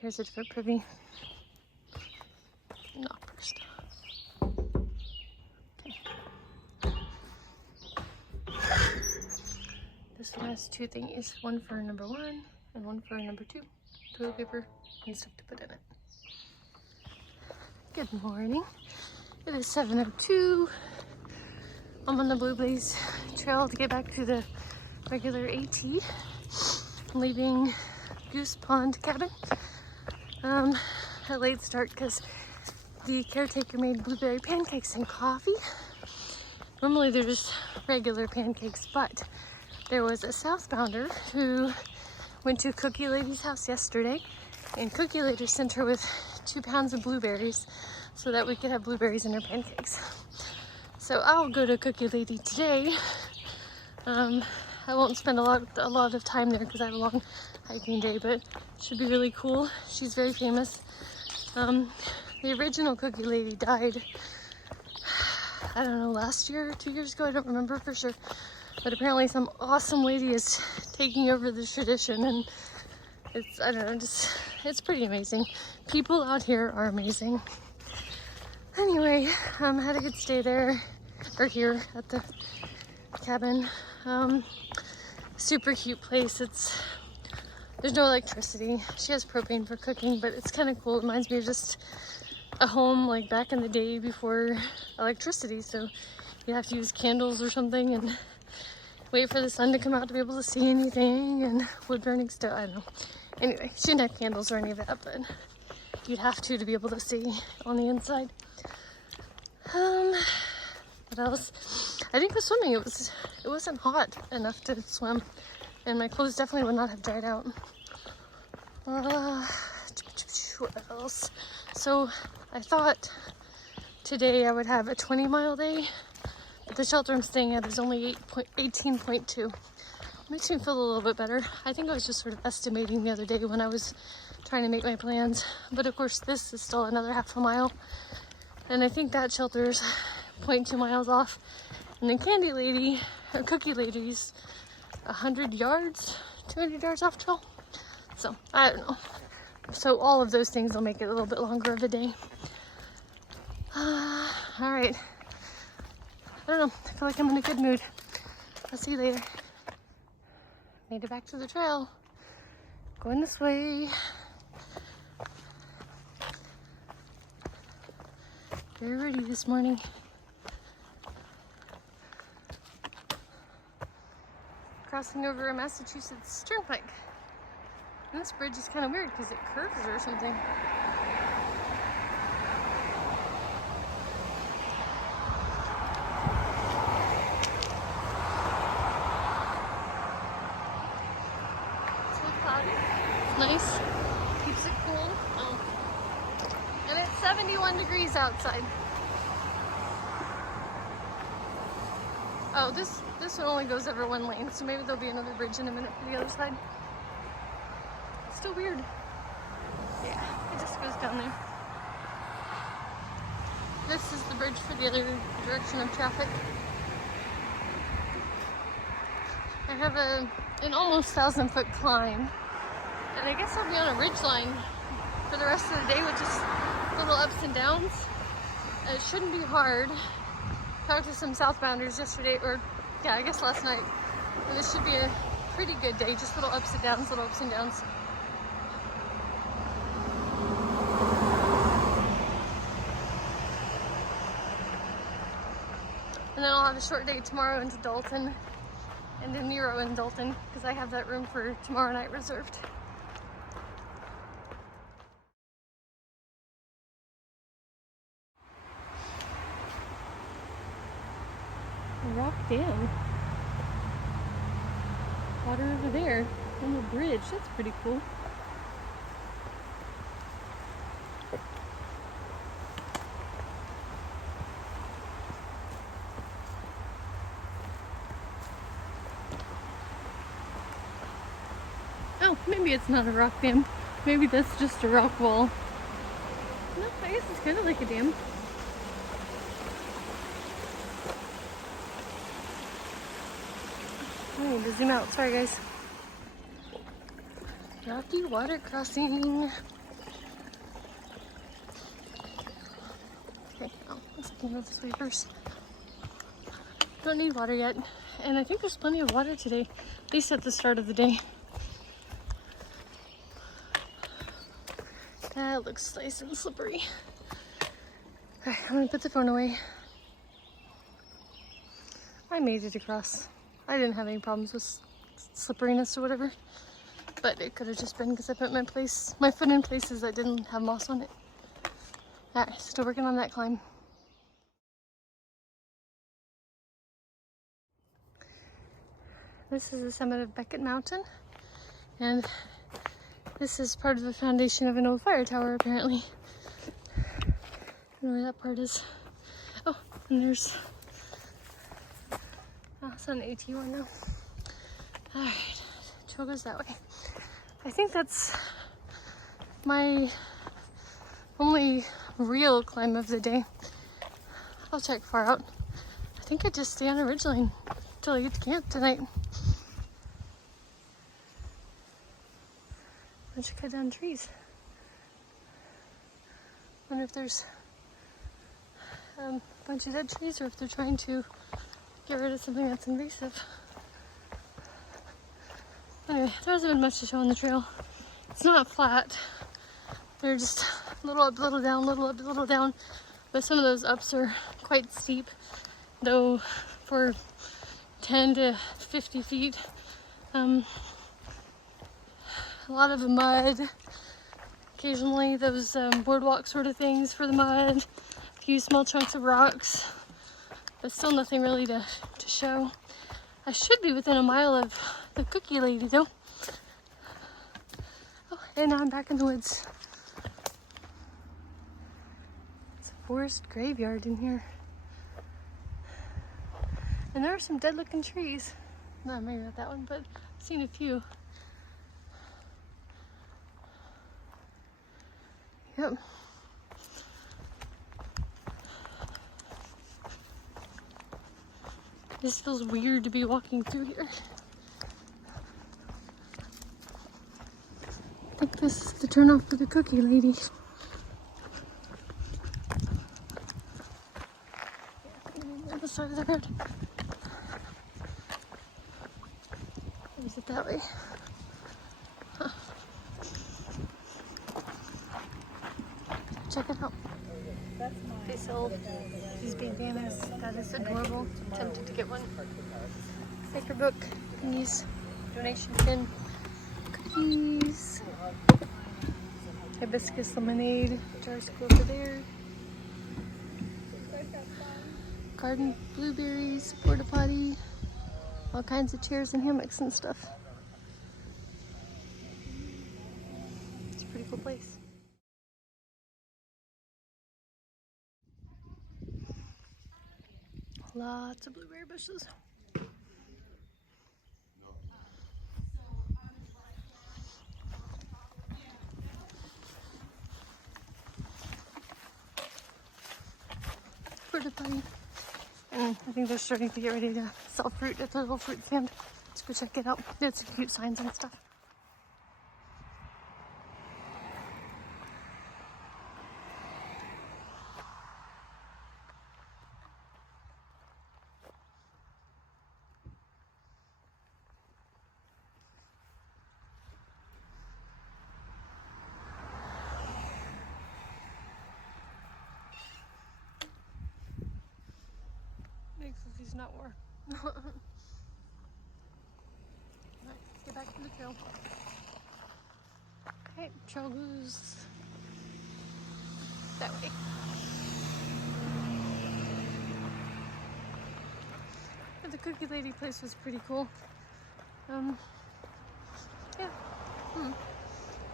here's a different privy. Not first. Okay. This one has two thingies, one for number 1 and one for number 2. Toilet paper and stuff to put in it. Good morning. It is 7:02. I'm on the Blue Blaze Trail to get back to the regular AT. I'm leaving Goose Pond Cabin. A late start because the caretaker made blueberry pancakes and coffee. Normally they're just regular pancakes, but there was a southbounder who went to Cookie Lady's house yesterday, and Cookie Lady sent her with 2 pounds of blueberries so that we could have blueberries in our pancakes. So I'll go to Cookie Lady today. I won't spend a lot of time there because I have a long hiking day, but it should be really cool. She's very famous. The original Cookie Lady died, I don't know, last year or 2 years ago, I don't remember for sure. But apparently some awesome lady is taking over the tradition, and it's, I don't know, just, it's pretty amazing. People out here are amazing. Anyway, had a good stay there, or here at the cabin. Super cute place. There's no electricity. She has propane for cooking, but it's kind of cool. It reminds me of just a home like back in the day before electricity. So you have to use candles or something and wait for the sun to come out to be able to see anything, and wood burning stuff. I don't know. Anyway, she didn't have candles or any of that, but you'd have to be able to see on the inside. What else? I think the swimming, it wasn't hot enough to swim, and my clothes definitely would not have dried out. What else? So I thought today I would have a 20-mile day, but the shelter I'm staying at is only 18.2. Makes me feel a little bit better. I think I was just sort of estimating the other day when I was trying to make my plans, but of course this is still another half a mile, and I think that shelter's 0.2 miles off, and then Candy Lady, or Cookie Lady's 100 yards, 200 yards off trail. So I don't know. So all of those things will make it a little bit longer of a day. All right. I don't know. I feel like I'm in a good mood. I'll see you later. Made it back to the trail. Going this way. Very ready this morning. Crossing over a Massachusetts Turnpike. And this bridge is kind of weird because it curves or something. It's a little cloudy. It's nice. Keeps it cool. Oh. And it's 71 degrees outside. Oh, this one only goes over 1 lane, so maybe there'll be another bridge in a minute for the other side. It's still weird. Yeah, it just goes down there. This is the bridge for the other direction of traffic. I have an almost 1,000-foot climb, and I guess I'll be on a ridge line for the rest of the day with just little ups and downs. It shouldn't be hard. Talked to some southbounders yesterday, or yeah, I guess last night. And this should be a pretty good day, just little ups and downs, little ups and downs. And then I'll have a short day tomorrow into Dalton, and then Nero in Dalton, because I have that room for tomorrow night reserved. Rock Dam. Water over there on the bridge. That's pretty cool. Oh, maybe it's not a rock dam. Maybe that's just a rock wall. No, I guess it's kind of like a dam. I need to zoom out. Sorry, guys. Rocky water crossing. Speaking of sleepers, don't need water yet, and I think there's plenty of water today, at least at the start of the day. That looks nice and slippery. Alright, I'm gonna put the phone away. I made it across. I didn't have any problems with slipperiness or whatever, but it could have just been because I put my foot in places that didn't have moss on it. Alright, still working on that climb. This is the summit of Beckett Mountain, and this is part of the foundation of an old fire tower, apparently. I don't know where that part is. Oh, and there's... Oh, it's on AT1 now. Alright, trail goes that way. I think that's my only real climb of the day. I'll check far out. I think I just stay on a ridgeline until I get to camp tonight. Bunch of cut down trees. Wonder if there's a bunch of dead trees or if they're trying to get rid of something that's invasive. Anyway, there hasn't been much to show on the trail. It's not flat. They're just a little up, little down, little up, little down. But some of those ups are quite steep, though for 10 to 50 feet. A lot of mud, occasionally those boardwalk sort of things for the mud, a few small chunks of rocks, but still nothing really to show. I should be within a mile of the cookie lady though. Oh, and now I'm back in the woods. It's a forest graveyard in here. And there are some dead looking trees. No, maybe not that one, but I've seen a few. Yep. This feels weird to be walking through here. I think this is the turnoff for the cookie lady. Yeah, on the side of the road. Or is it that way? Huh. Check it out. They sold these bandanas. That is adorable. I'm tempted to get one. Sticker book, pennies, donation pin, cookies, hibiscus lemonade, jars go over there. Garden blueberries, porta potty, all kinds of chairs and hammocks and stuff. It's a pretty cool place. Lots of blueberry bushes. Porta potty. And I think they're starting to get ready to sell fruit at the little fruit stand. Let's go check it out. There's some cute signs and stuff. He's not warm. Alright, let's get back to the trail. Okay, trail goes that way. But the cookie lady place was pretty cool. Yeah.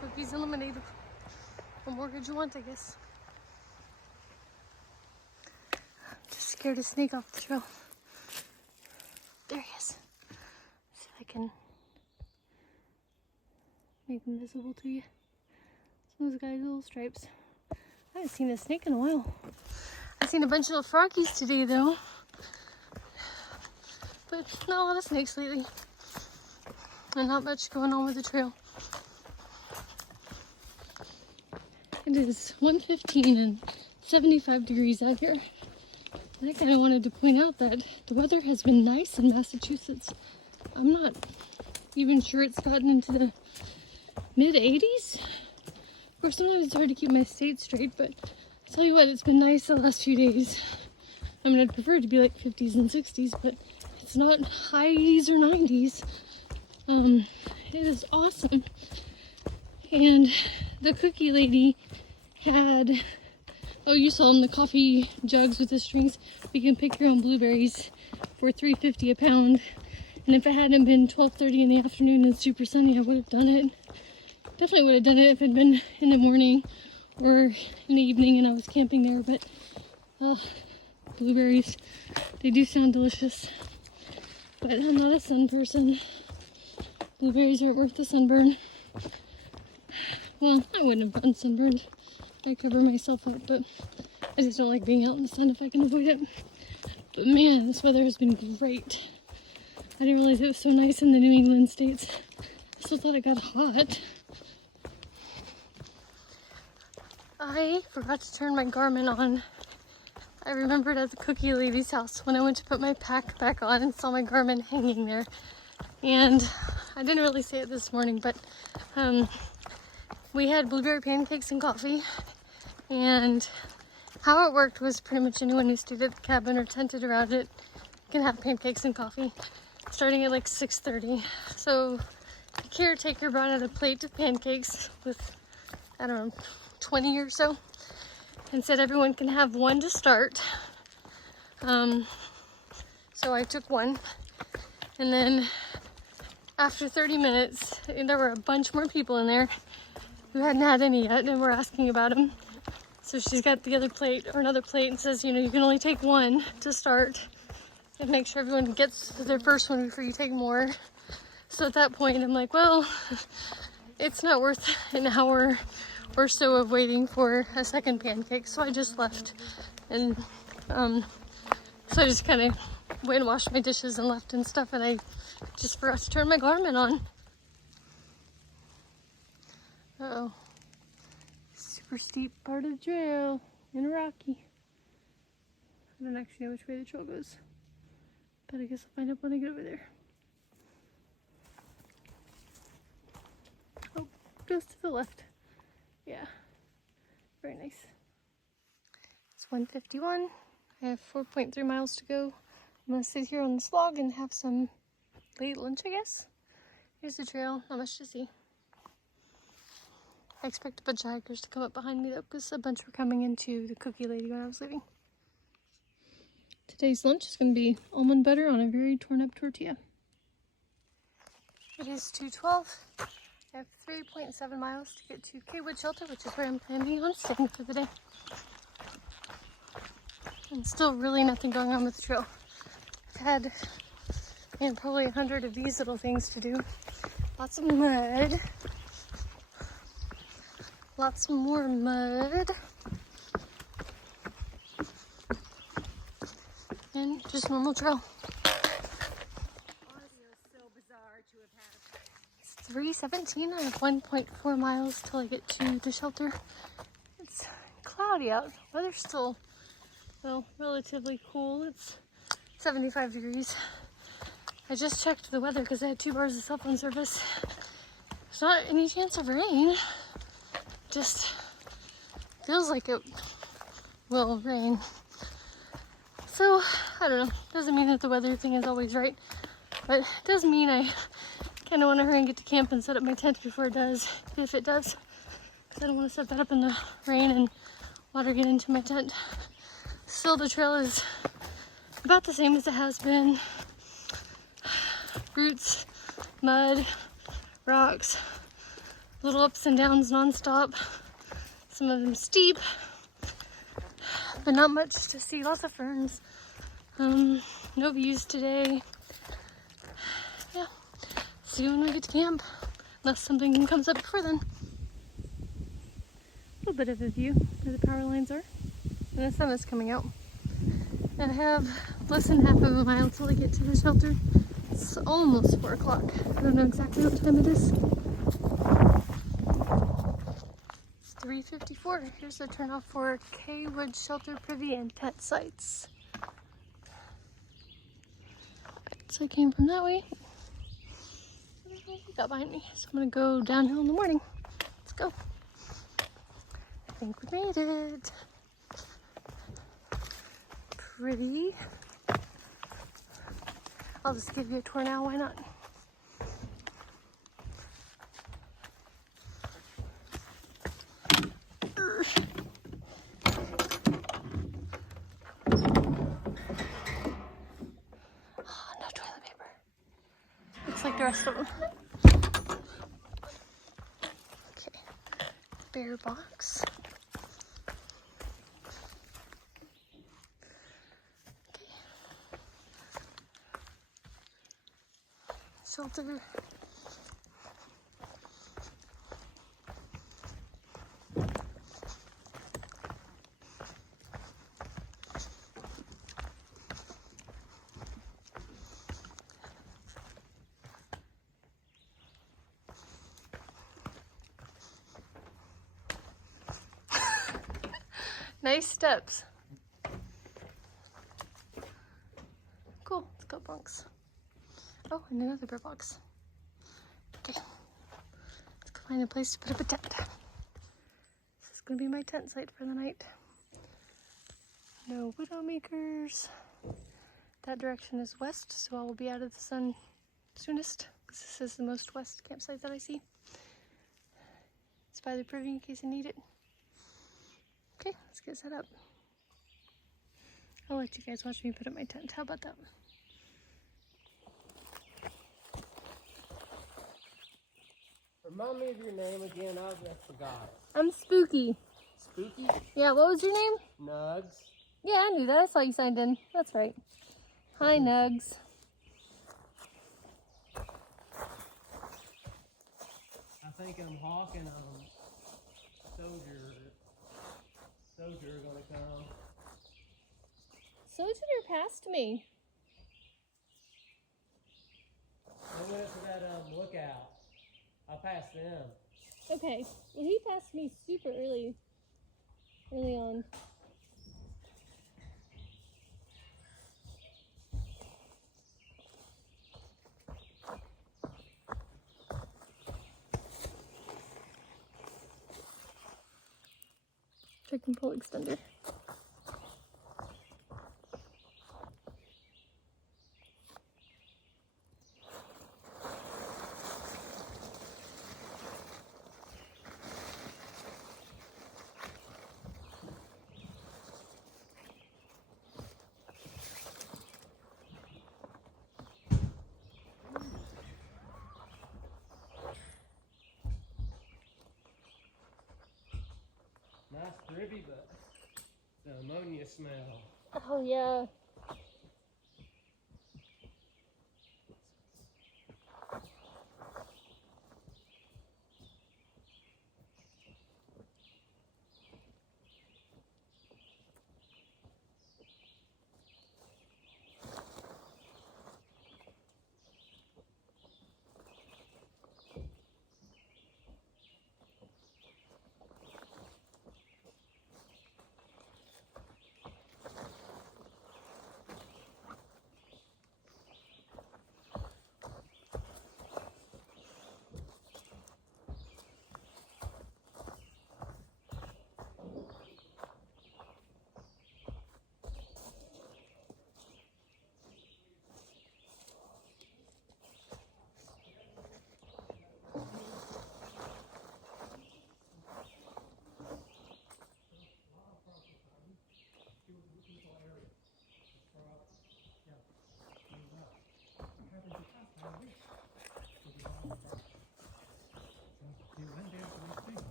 Cookies and lemonade. What more could you want, I guess? Just scared a snake off the trail. There he is. See if I can make him visible to you. Some of those guys' little stripes. I haven't seen a snake in a while. I've seen a bunch of little froggies today though. But not a lot of snakes lately. And not much going on with the trail. It is 1:15 and 75 degrees out here. I kind of wanted to point out that the weather has been nice in Massachusetts. I'm not even sure it's gotten into the mid-80s. Of course, sometimes it's hard to keep my state straight, but I'll tell you what, it's been nice the last few days. I mean, I'd prefer it to be like 50s and 60s, but it's not high 80s or 90s. It is awesome. And the cookie lady had, oh, you saw them, the coffee jugs with the strings. You can pick your own blueberries for $3.50 a pound. And if it hadn't been 12:30 in the afternoon and super sunny, I would have done it. Definitely would have done it if it had been in the morning or in the evening and I was camping there. But, oh, blueberries, they do sound delicious. But I'm not a sun person. Blueberries aren't worth the sunburn. Well, I wouldn't have gotten sunburned. I cover myself up, but I just don't like being out in the sun if I can avoid it. But man, this weather has been great. I didn't realize it was so nice in the New England states. I still thought it got hot. I forgot to turn my Garmin on. I remembered at the cookie lady's house when I went to put my pack back on and saw my Garmin hanging there. And I didn't really say it this morning, but we had blueberry pancakes and coffee. And how it worked was pretty much anyone who stayed at the cabin or tented around it can have pancakes and coffee, starting at like 6:30. So the caretaker brought out a plate of pancakes with, I don't know, 20 or so, and said everyone can have one to start. So I took one, and then after 30 minutes, there were a bunch more people in there who hadn't had any yet and were asking about them. So she's got the other plate, or another plate, and says, you know, you can only take one to start and make sure everyone gets their first one before you take more. So at that point, I'm like, well, it's not worth an hour or so of waiting for a second pancake. So I just left. And so I just kind of went and washed my dishes and left and stuff. And I just forgot to turn my Garmin on. Uh-oh. Super steep part of the trail and rocky. I don't actually know which way the trail goes, but I guess I'll find out when I get over there. Oh, goes to the left. Yeah, very nice. It's 1:51. I have 4.3 miles to go. I'm gonna sit here on this log and have some late lunch, I guess. Here's the trail, not much to see. I expect a bunch of hikers to come up behind me though, because a bunch were coming into the cookie lady when I was leaving. Today's lunch is going to be almond butter on a very torn up tortilla. It is 2:12. I have 3.7 miles to get to Kaywood Shelter, which is where I'm planning on staying for the day. And still really nothing going on with the trail. I've had, man, probably 100 of these little things to do. Lots of mud. Lots more mud. And just normal trail. It's 3:17. I have 1.4 miles till I get to the shelter. It's cloudy out. Weather's still, well, relatively cool. It's 75 degrees. I just checked the weather because I had 2 bars of cell phone service. There's not any chance of rain. Just feels like it will rain. So, I don't know. Doesn't mean that the weather thing is always right. But it does mean I kind of want to hurry and get to camp and set up my tent before it does, if it does. Because I don't want to set that up in the rain and water get into my tent. Still, the trail is about the same as it has been. Roots, mud, rocks, little ups and downs nonstop. Some of them steep, but not much to see. Lots of ferns. No views today. Yeah, see you when we get to camp, unless something comes up before then. A little bit of a view where the power lines are, and the sun is coming out. I have less than half of a mile till I get to the shelter. It's almost 4 o'clock. I don't know exactly what time it is. It's 3:54. Here's the turnoff for Kaywood Shelter Privy and Pet Sites. So I came from that way. What got behind me? So I'm gonna go downhill in the morning. Let's go. I think we made it. Pretty. I'll just give you a tour now, why not? Like the rest of them. Okay, bear box. Okay. Shelter. Nice steps. Cool, it's got bunks. Oh, and another bear box. Okay, let's go find a place to put up a tent. This is gonna be my tent site for the night. No widowmakers. That direction is west, so I will be out of the sun soonest. This is the most west campsite that I see. It's by the privy in case I need it. Okay, let's get set up. I'll let you guys watch me put up my tent. How about that? Remind me of your name again. I forgot. I'm Spooky. Spooky? Yeah, what was your name? Nugs. Yeah, I knew that. I saw you signed in. That's right. Hi, Nugs. I think I'm hawking Soldier gonna come. Sojourner passed me. They went for that lookout. I passed them. Okay, well he passed me super early on. Chicken pull extender. Nice privy, but the ammonia smell. Oh yeah.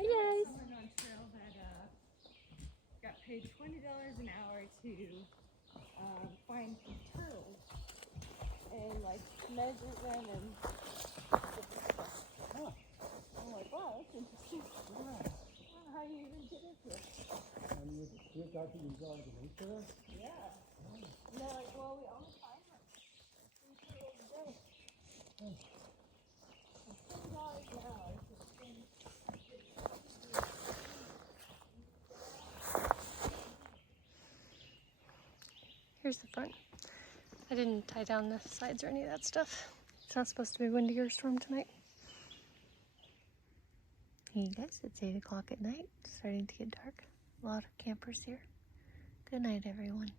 Hey guys. Someone on trail that got paid $20 an hour to find turtles and like measure them and I'm like, wow, that's interesting. I don't know how you even get into it. And you got to enjoy the nature? Yeah. And they're like, well, we only find like 3 turtles a day. And $20 an hour is just Here's the front. I didn't tie down the sides or any of that stuff. It's not supposed to be windy or storm tonight. Hey guys, it's 8 o'clock at night. It's starting to get dark. A lot of campers here. Good night, everyone.